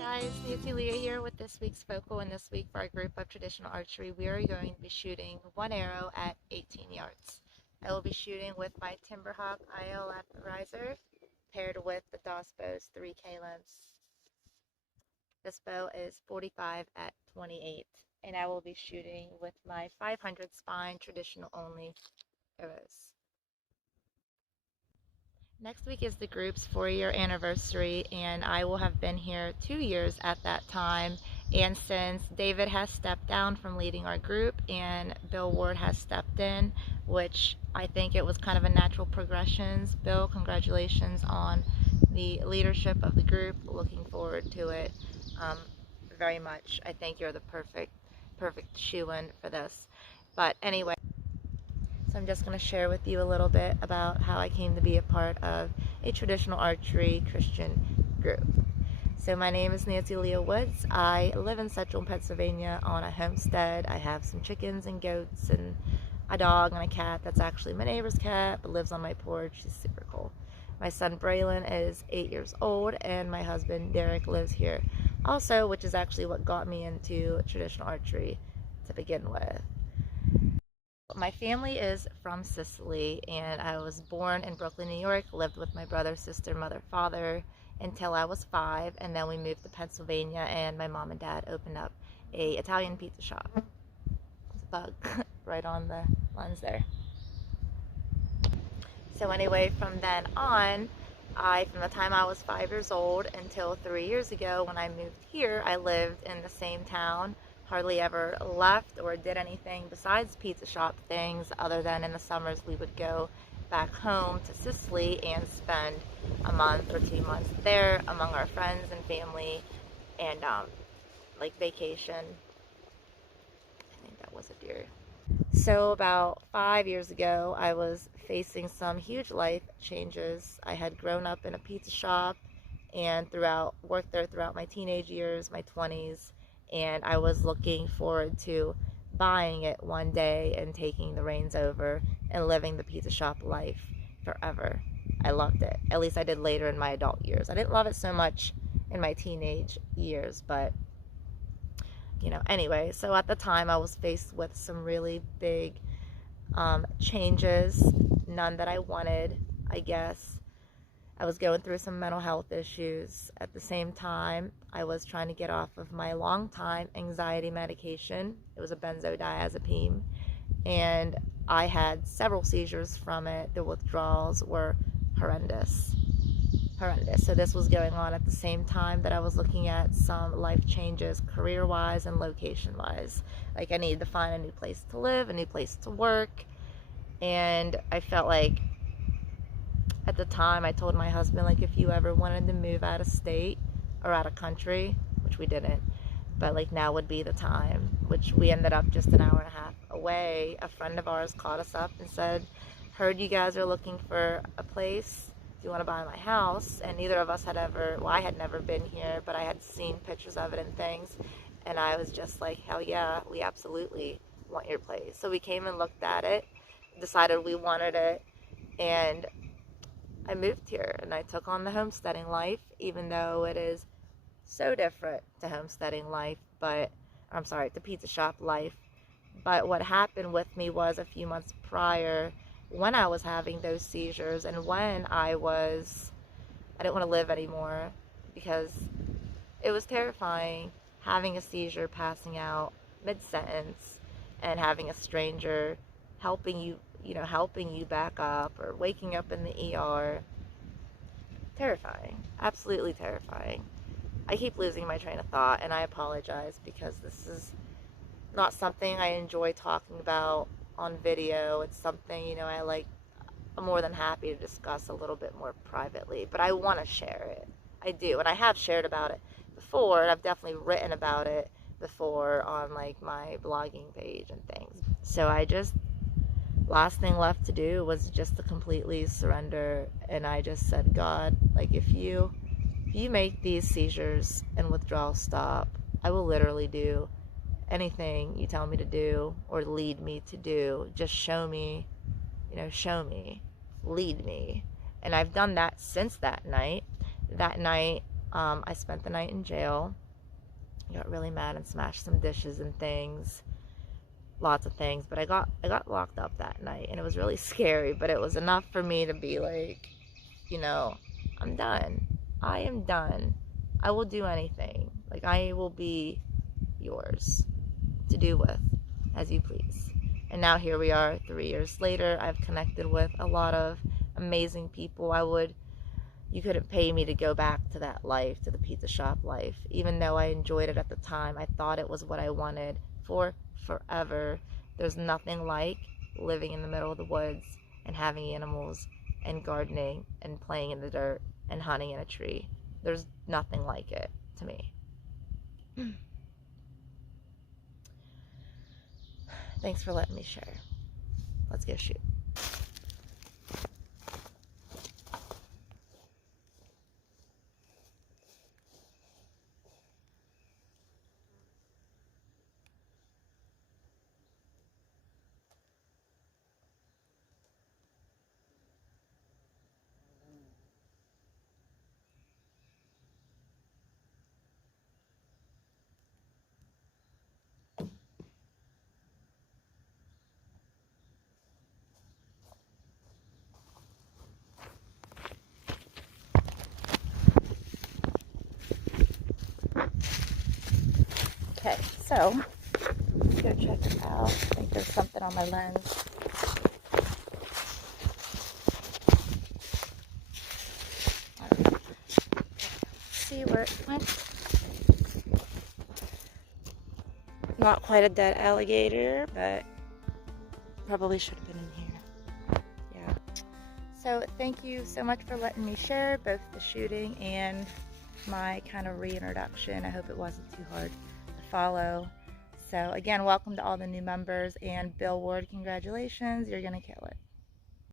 Guys, Nancy Leah here with this week's Focal, and this week for our group of traditional archery, we are going to be shooting one arrow at 18 yards. I will be shooting with my Timberhawk ILF riser paired with the DOS-Bow's 3K lens. This bow is 45 at 28, and I will be shooting with my 500 spine traditional only arrows. Next week is the group's 4-year anniversary, and I will have been here 2 years at that time. And since David has stepped down from leading our group and Bill Ward has stepped in, which I think it was kind of a natural progression. Bill, congratulations on the leadership of the group. Looking forward to it very much. I think you're the perfect shoe-in for this. But anyway. So I'm just going to share with you a little bit about how I came to be a part of a traditional archery Christian group. So my name is Nancy Leah Woods. I live in central Pennsylvania on a homestead. I have some chickens and goats and a dog and a cat that's actually my neighbor's cat but lives on my porch. She's super cool. My son Braylon is 8 years old, and my husband Derek lives here also, which is actually what got me into traditional archery to begin with. My family is from Sicily, and I was born in Brooklyn, New York, lived with my brother, sister, mother, father until I was 5, and then we moved to Pennsylvania, and my mom and dad opened up a Italian pizza shop. There's a bug right on the lens there. So anyway, from then on, from the time I was 5 years old until 3 years ago when I moved here, I lived in the same town. Hardly ever left or did anything besides pizza shop things, other than in the summers we would go back home to Sicily and spend a month or 2 months there among our friends and family, and like vacation. I think that was a deer. So about 5 years ago, I was facing some huge life changes. I had grown up in a pizza shop and worked there throughout my teenage years, my 20s, and I was looking forward to buying it one day and taking the reins over and living the pizza shop life forever. I loved it. At least I did later in my adult years. I didn't love it so much in my teenage years, but anyway, so at the time I was faced with some really big changes, none that I wanted, I guess. I was going through some mental health issues. At the same time, I was trying to get off of my long-time anxiety medication. It was a benzodiazepine, and I had several seizures from it. The withdrawals were horrendous. So this was going on at the same time that I was looking at some life changes, career-wise and location-wise. Like I needed to find a new place to live, a new place to work, and I felt like at the time I told my husband, like, if you ever wanted to move out of state or out of country, which we didn't, but like now would be the time, which we ended up just an hour and a half away. A friend of ours called us up and said, heard you guys are looking for a place. Do you want to buy my house? And neither of us had I had never been here, but I had seen pictures of it and things, and I was just like, hell yeah, we absolutely want your place. So we came and looked at it, decided we wanted it, and I moved here and I took on the homesteading life, even though it is so different to homesteading life, the pizza shop life. But what happened with me was a few months prior, when I was having those seizures and when I didn't want to live anymore because it was terrifying having a seizure, passing out mid-sentence, and having a stranger helping you back up, or waking up in the ER. Terrifying. Absolutely terrifying. I keep losing my train of thought, and I apologize because this is not something I enjoy talking about on video. It's something, I'm more than happy to discuss a little bit more privately, but I want to share it. I do, and I have shared about it before, and I've definitely written about it before on like my blogging page and things. So last thing left to do was just to completely surrender, and I just said, God, like if you make these seizures and withdrawals stop, I will literally do anything you tell me to do or lead me to do. Just show me, lead me. And I've done that since that night. That night I spent the night in jail. I got really mad and smashed some dishes and things, lots of things. But I got locked up that night, and it was really scary. But it was enough for me to be like, you know, I'm done. I am done. I will do anything. Like, I will be yours to do with as you please. And now here we are 3 years later. I've connected with a lot of amazing people. You couldn't pay me to go back to that life, to the pizza shop life. Even though I enjoyed it at the time, I thought it was what I wanted for forever. There's nothing like living in the middle of the woods and having animals and gardening and playing in the dirt and hunting in a tree. There's nothing like it to me. Thanks for letting me share. Let's go shoot. Okay, so let's go check it out. I think there's something on my lens. See where it went. Not quite a dead alligator, but probably should have been in here. Yeah. So thank you so much for letting me share both the shooting and my kind of reintroduction. I hope it wasn't too hard to follow. So again, welcome to all the new members, and Bill Ward, congratulations, you're gonna kill it.